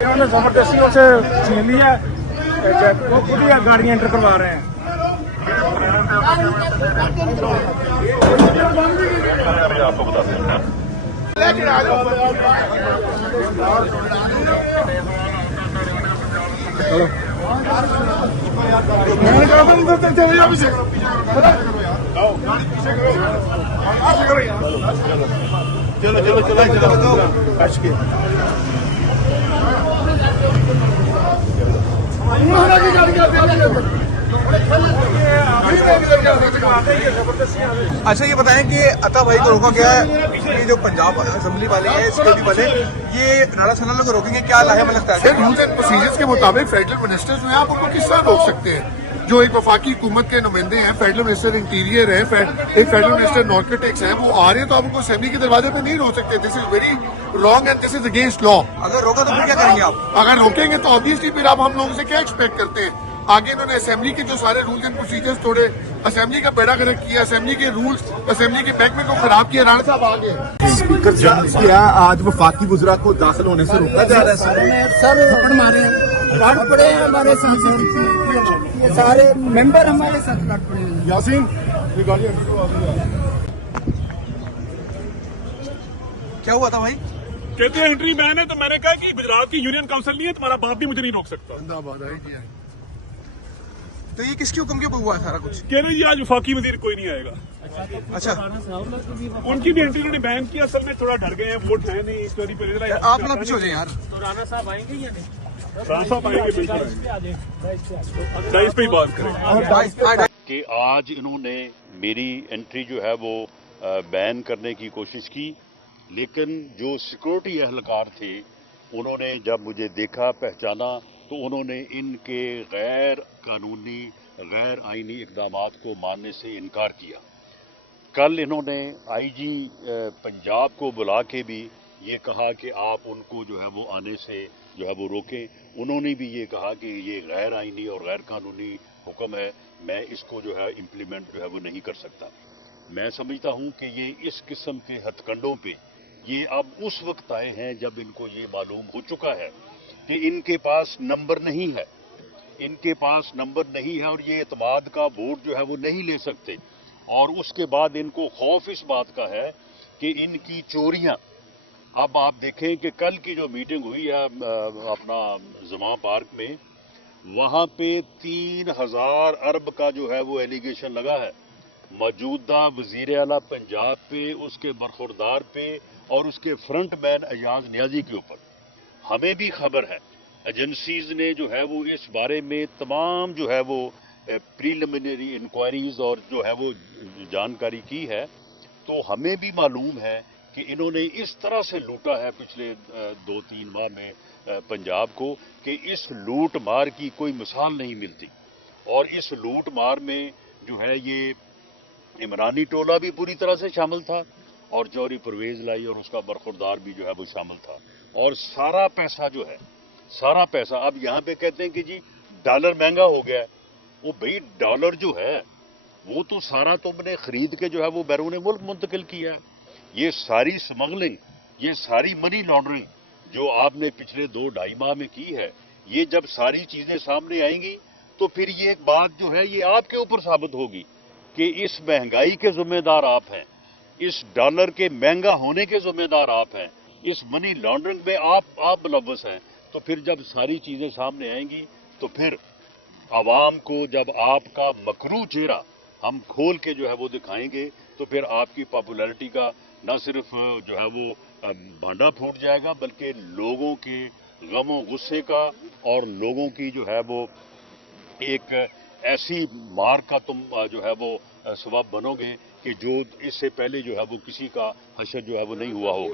इन्होंने जबरदस्ती से छीन लिया, वो खुद ही गाड़ियां एंटर करवा रहे हैं। आपको बताते हैं। मैंने कहा तुम तो चले जाओ पीछे। चलो चलो चलो चलो अच्छा ये बताएं कि अता भाई को रोका गया है, ये जो पंजाब असेंबली वाले हैं, सिक्योरिटी वाले, ये नारा सनालों को रोकेंगे, क्या लाहेमत लगता है? रूल्स एंड प्रोसीजर्स के मुताबिक फेडरल मिनिस्टर्स जो हैं आप उनको किस तरह रोक सकते हैं? जो एक वफाकी हुकूमत के नुमाइंदे हैं, फेडरल मिनिस्टर इंटीरियर है, एक फेडरल मिनिस्टर नारकोटिक्स है, वो आ रहे हैं तो आप उनको असेंबली के दरवाजे पे नहीं रोक सकते। This is very wrong and this is against law. अगर रोका तो फिर क्या करेंगे आप? अगर रोकेंगे तो ऑब्वियसली फिर आप हम लोगों से क्या एक्सपेक्ट करते हैं? आगे इन्होंने असेंबली के जो सारे रूल्स एंड प्रोसीजर्स तोड़े, असेंबली का बेड़ा गर्क किया, असेंबली के रूल्स, असेंबली के महकमे को खराब किया। राणा साहब आगे स्पीकर किया, आज वफाकी वुज़रा को दाखिल होने से रोका जा रहा है। सर थप्पड़ मारे हैं, काट पड़े हैं हमारे साथ, ये सारे मेंबर हमारे साथ काट पड़े हैं। यासीन क्या हुआ था भाई? कहते हैं एंट्री बैन है, तो मैंने कहा कि गुजरात की यूनियन काउंसिल नहीं है, तुम्हारा बाप भी मुझे नहीं रोक सकता। तो ये किसके हुक्म के ऊपर हुआ है सारा कुछ? कह रहे जी आज वफाकी वजीर कोई नहीं आएगा। अच्छा, उनकी भी एंट्री उन्होंने बैन किया, असल में थोड़ा डर गए हैं, वोट है नहीं इस बारी पे। आप लोग पीछे हो जाए यार। राणा साहब आएंगे, बिल्कुल आएंगे। डाइस पे ही बात करें कि आज इन्होंने मेरी एंट्री जो है वो बैन करने की कोशिश की, लेकिन जो सिक्योरिटी एहलकार थे उन्होंने जब मुझे देखा, पहचाना, तो उन्होंने इनके गैर कानूनी, गैर आईनी इक़दामात को मानने से इनकार किया। कल इन्होंने आईजी पंजाब को बुला के भी ये कहा कि आप उनको जो है वो आने से जो है वो रोकें। उन्होंने भी ये कहा कि ये गैर आईनी और गैर कानूनी हुक्म है, मैं इसको जो है इम्प्लीमेंट जो है वो नहीं कर सकता। मैं समझता हूँ कि ये इस किस्म के हथकंडों पे ये अब उस वक्त आए हैं जब इनको ये मालूम हो चुका है कि इनके पास नंबर नहीं है, इनके पास नंबर नहीं है और ये एतमाद का वोट जो है वो नहीं ले सकते। और उसके बाद इनको खौफ इस बात का है कि इनकी चोरियां, अब आप देखें कि कल की जो मीटिंग हुई है अपना जमा पार्क में, वहां पे 3000 अरब का जो है वो एलिगेशन लगा है मौजूदा वजीर आला पंजाब पे, उसके बरखुरदार पे और उसके फ्रंट मैन एजाज नियाजी के ऊपर। हमें भी खबर है, एजेंसीज ने जो है वो इस बारे में तमाम जो है वो प्रीलिमिनरी इंक्वायरीज और जो है वो जानकारी की है। तो हमें भी मालूम है कि इन्होंने इस तरह से लूटा है पिछले 2-3 माह में पंजाब को कि इस लूट मार की कोई मिसाल नहीं मिलती। और इस लूट मार में जो है ये इमरानी टोला भी पूरी तरह से शामिल था और जौहरी परवेज लाई और उसका बरखुरदार भी जो है वो शामिल था। और सारा पैसा जो है, सारा पैसा, अब यहाँ पे कहते हैं कि जी डॉलर महंगा हो गया है। वो भाई डॉलर जो है वो तो सारा तुमने खरीद के जो है वो बैरून मुल्क मुंतकिल किया है। ये सारी स्मगलिंग, ये सारी मनी लॉन्ड्रिंग जो आपने पिछले 2-2.5 माह में की है, ये जब सारी चीजें सामने आएंगी तो फिर ये एक बात जो है ये आपके ऊपर साबित होगी कि इस महंगाई के जिम्मेदार आप हैं, इस डॉलर के महंगा होने के जिम्मेदार आप हैं, इस मनी लॉन्ड्रिंग में आप मुलव्वस हैं। तो फिर जब सारी चीजें सामने आएंगी तो फिर आवाम को जब आपका मकरू चेहरा हम खोल के जो है वो दिखाएंगे तो फिर आपकी पॉपुलैरिटी का न सिर्फ जो है वो भांडा फूट जाएगा, बल्कि लोगों के गमों गुस्से का और लोगों की जो है वो एक ऐसी मार का तुम जो है वो सबब बनोगे कि जो इससे पहले जो है वो किसी का हशर जो है वो नहीं हुआ होगा।